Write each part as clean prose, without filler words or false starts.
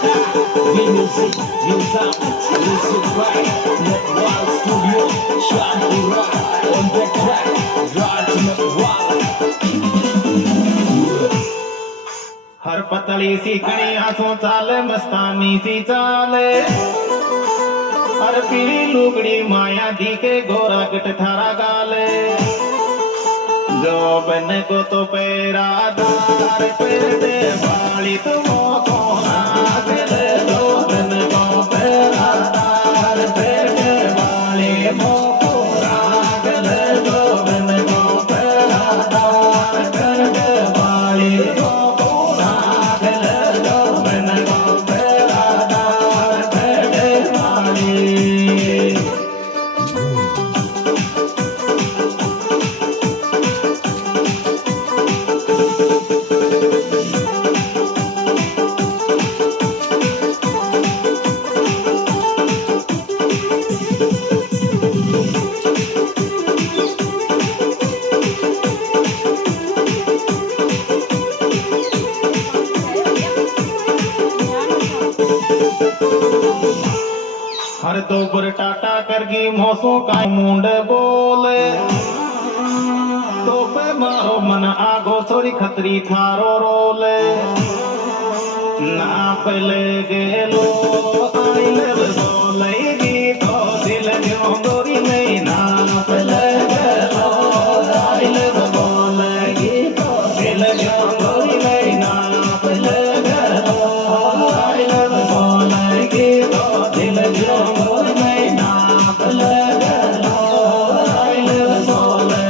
Music, new sound, music right. Netwall Studio, Shanpura on the track. Raj Netwall. हर पतली सी कड़िया सो चाले मस्तानी सी चाले हर पीली लुगड़ी माया दी के गोरा गट थारा गाले जो बन को तो पैरा दार पेटे वाली तुम को नागले जो बन को पैरा दार पेटे वाली मोको नागले जो बन को पैरा दार पेटे वाली मोको नागले जो बन को पैरा दार पेटे वाली हर दो बुर टाटा करगी मौसों का मुंड बोले तो पे मारो मन आगो छोरी खतरी थारो रोले ना पले गेलो आई ले बोलेगी तो दिल जो गोरी में ना पले गेलो आई ले बोलेगी तो दिल जो गोरी में ना पले गेलो आई ले बोलेगी तो दिल जो गोरी में ना पले गेलो आई ले बोले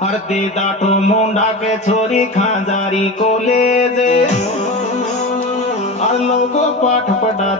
हर दे दाठो मुंडा के छोरी खाजारी को ले जे लोगों पाठ पढ़ा